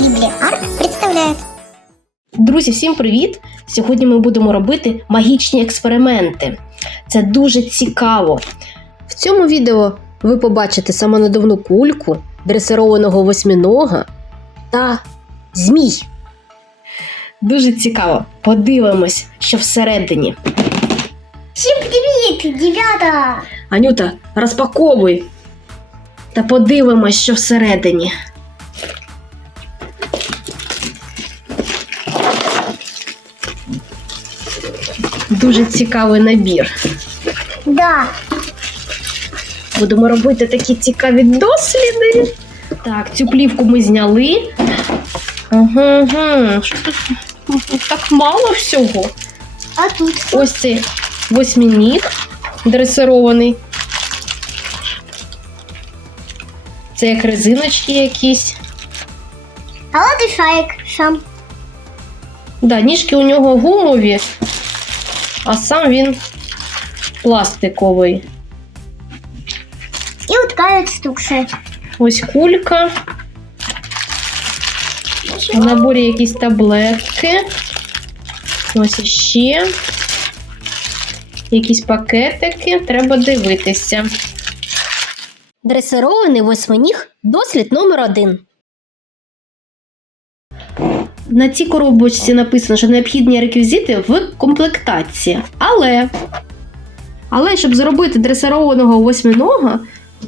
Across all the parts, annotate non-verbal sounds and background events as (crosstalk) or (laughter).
Рибли Арт представляет. Друзі, всім привіт! Сьогодні ми будемо робити магічні експерименти. Це дуже цікаво. В цьому відео ви побачите самонадувну кульку, дресированого восьминога та змій. Дуже цікаво. Подивимось, що всередині. Всем привет, ребята! Анюта, розпаковуй та подивимось, що всередині. Дуже цікавий набір. Да, Будемо робити такі цікаві досліди. Так, цю плівку ми зняли. Ага, ага. Що тут так мало всього? а тут Ось цей восьминіг дресирований. Це як резиночки якісь. а вот и шарик сам. Да, ніжки у нього гумові, а сам він пластиковий. И вот такая вот штука. Ось кулька. В наборі якісь таблетки. Ось іще. Якісь пакетики. Треба дивитися. Дресирований восьминіг дослід номер один. На цій коробочці написано, що необхідні реквізити в комплектації. Але, але щоб зробити дресированого восьминога,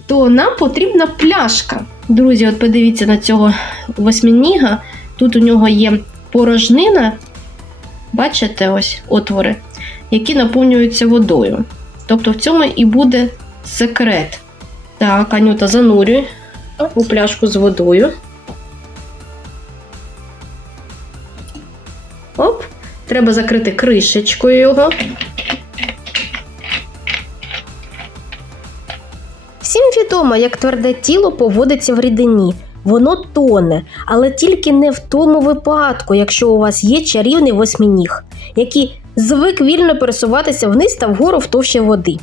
то нам потрібна пляшка. Друзі, от подивіться на цього восьминіга. Тут у нього є порожнина. Бачите, ось отвори, які наповнюються водою. Тобто в цьому і буде секрет. Так, Анюта, занурюй у пляшку з водою. Треба закрити кришечкою його. Всім відомо, як тверде тіло поводиться в рідині. Воно тоне, але тільки не в тому випадку, якщо у вас є чарівний восьминіг, який звик вільно пересуватися вниз та вгору в товщі води.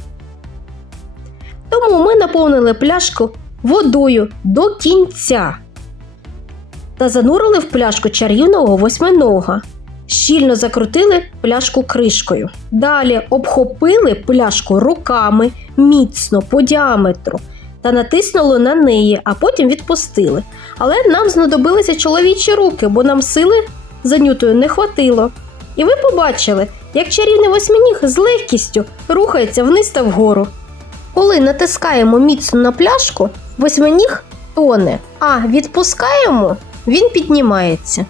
Тому ми наповнили пляшку водою до кінця та занурили в пляшку чарівного восьминога. Щільно закрутили пляшку кришкою. Далі обхопили пляшку руками міцно по діаметру та натиснули на неї, а потім відпустили. Але нам знадобилися чоловічі руки, бо нам сили за нютою не хватило. І ви побачили, як чарівний восьминіг з легкістю рухається вниз та вгору. Коли натискаємо міцно на пляшку, восьминіг тоне, а відпускаємо, він піднімається.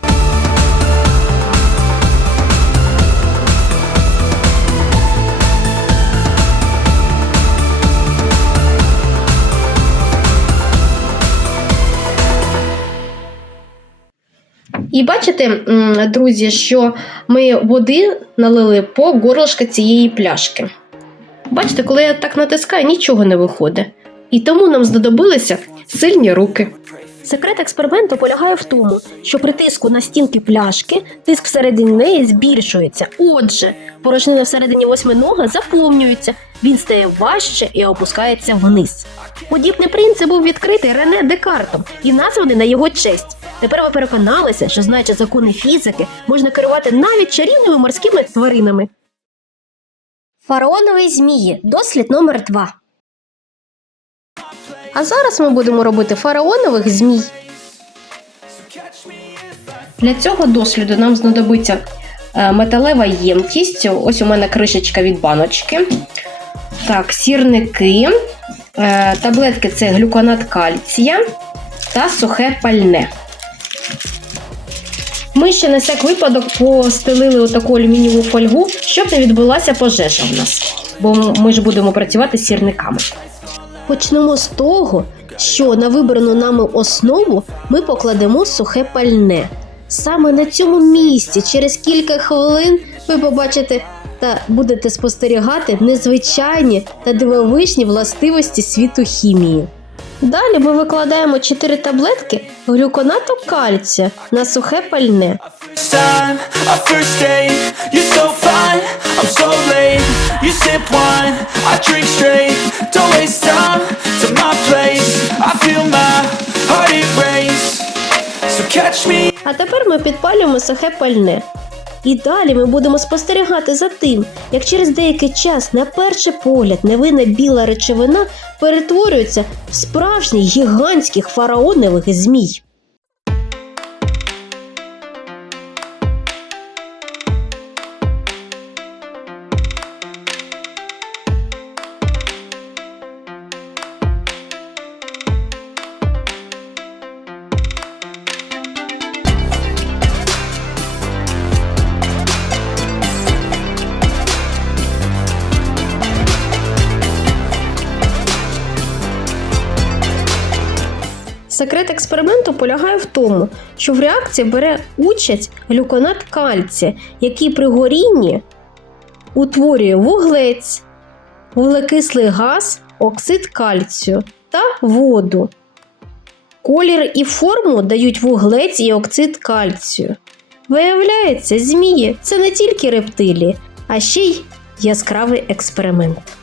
І бачите, друзі, що ми води налили по горлышка цієї пляшки. Бачите, коли я так натискаю, нічого не виходить. І тому нам знадобилися сильні руки. Секрет експерименту полягає в тому, що при тиску на стінки пляшки тиск всередині неї збільшується. Отже, порожнина всередині восьминога заповнюється, він стає важче і опускається вниз. Подібний принцип був відкритий Рене Декартом і названий на його честь. Тепер ви переконалися, що знаючи закони фізики, можна керувати навіть чарівними морськими тваринами. Фараонові змії. Дослід номер 2 А зараз ми будемо робити фараонових змій. Для цього досліду нам знадобиться е, металева ємкість. Ось у мене кришечка від баночки. Так, сірники, е, таблетки це глюконат кальція та сухе пальне. Ми ще на всяк випадок постелили отаку алюмінієву фольгу, щоб не відбулася пожежа в нас. Бо ми ж будемо працювати з сірниками. Почнемо з того, що на вибрану нами основу ми покладемо сухе пальне. Саме на цьому місці, через кілька хвилин, ви побачите та будете спостерігати незвичайні та дивовижні властивості світу хімії. Далі ми викладаємо 4 таблетки глюконату кальція на сухе пальне. А тепер ми підпалюємо сухе пальне. І далі ми будемо спостерігати за тим, як через деякий час, на перший погляд, невинна біла речовина перетворюється в справжніх гігантських фараонових змій. Секрет експерименту полягає в тому, що в реакції бере участь глюконат кальція, який при горінні утворює вуглець, вуглекислий газ, оксид кальцію та воду. Колір і форму дають вуглець і оксид кальцію. Виявляється, змії це не тільки рептилії, а ще й яскравий експеримент.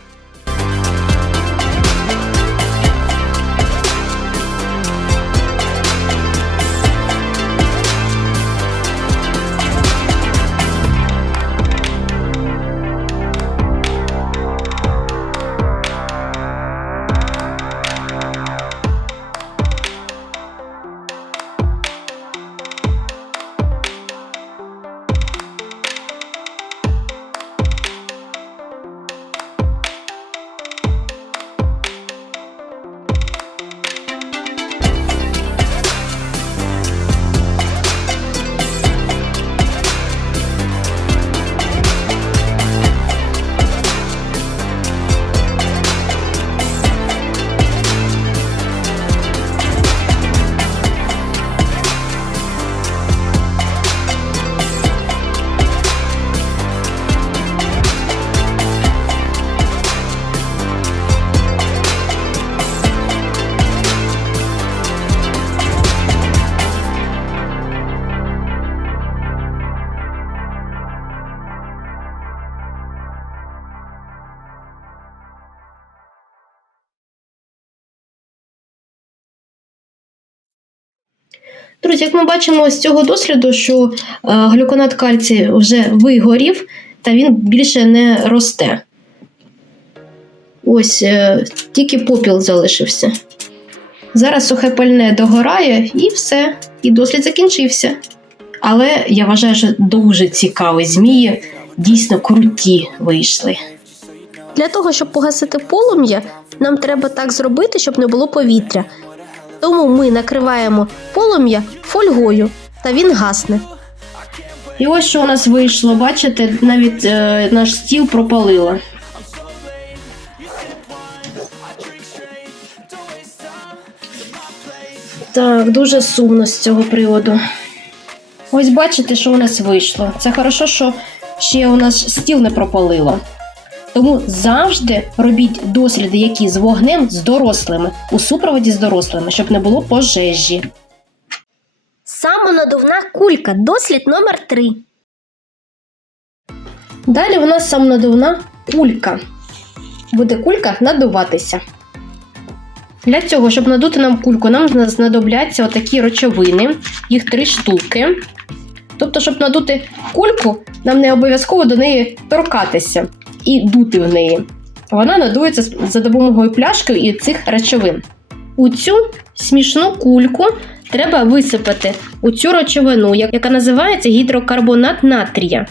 Друзі, як ми бачимо з цього досліду, що е, глюконат кальцію вже вигорів, та він більше не росте. Ось е, тільки попіл залишився. Зараз сухе пальне догорає і все, і дослід закінчився. Але я вважаю, що дуже цікаві змії, дійсно круті вийшли. Для того, щоб погасити полум'я, нам треба так зробити, щоб не було повітря. Тому ми накриваємо полум'я фольгою, та він гасне. І ось що у нас вийшло, бачите, навіть е, наш стіл пропалило. Так, дуже сумно з цього приводу. Ось бачите, що у нас вийшло. Це хорошо, що ще у нас стіл не пропалило. Тому завжди робіть досліди, які з вогнем з дорослими, у супроводі з дорослими, щоб не було пожежі. Самонадувна кулька. Дослід номер 3. Далі в нас самонадувна кулька. Буде кулька надуватися. Для цього, щоб надути нам кульку, нам знадобляться отакі речовини, їх три штуки. Тобто, щоб надути кульку, нам не обов'язково до неї торкатися і дути в неї. Вона надується за допомогою пляшки і цих речовин. У цю смішну кульку треба висипати у цю речовину, яка називається гідрокарбонат натрія.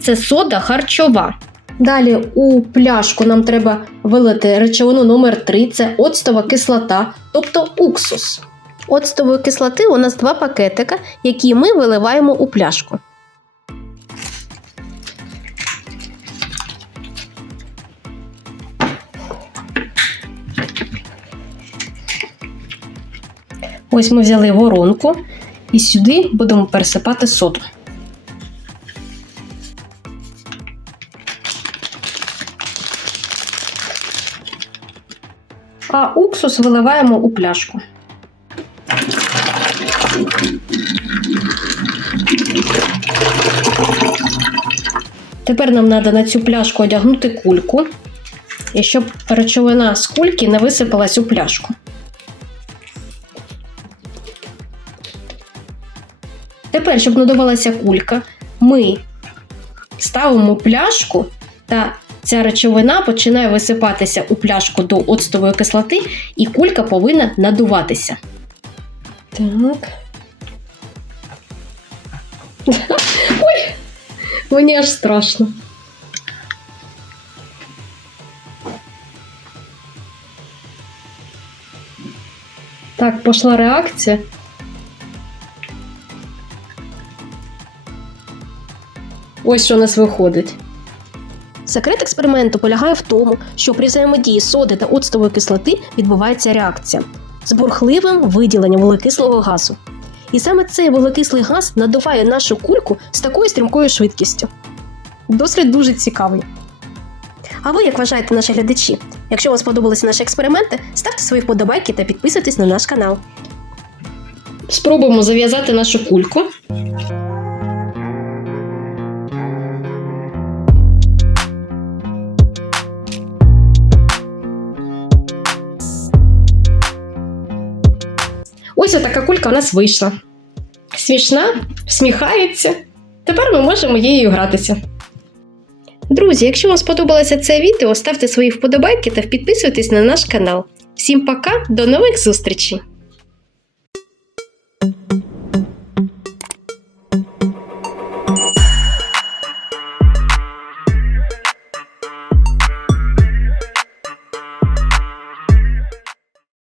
Це сода харчова. Далі у пляшку нам треба вилити речовину номер 3 це оцтова кислота, тобто уксус. Оцтової кислоти у нас два пакетика, які ми виливаємо у пляшку. Ось ми взяли воронку і сюди будемо пересипати соду. А уксус виливаємо у пляшку. Тепер нам треба на цю пляшку одягнути кульку, і щоб речовина з кульки не висипалась у пляшку. Тепер, щоб надувалася кулька, ми ставимо пляшку, та ця речовина починає висипатися у пляшку до оцтової кислоти, і кулька повинна надуватися. Так. (laughs) Ой, мені аж страшно. Так, пошла реакція. Ось що у нас виходить. Секрет експерименту полягає в тому, що при взаємодії соди та оцтової кислоти відбувається реакція з бурхливим виділенням вуглекислого газу. І саме цей вуглекислий газ надуває нашу кульку з такою стрімкою швидкістю. Дослід дуже цікавий. А ви як вважаєте, наші глядачі? Якщо вам сподобалися наші експерименти, ставте свої вподобайки та підписуйтесь на наш канал. Спробуємо зав'язати нашу кульку. Ось така кулька у нас вийшла. Смішна, всміхається. Тепер ми можемо її гратися. Друзі, якщо вам сподобалося це відео, ставте свої вподобайки та підписуйтесь на наш канал. Всім пока, до нових зустрічей!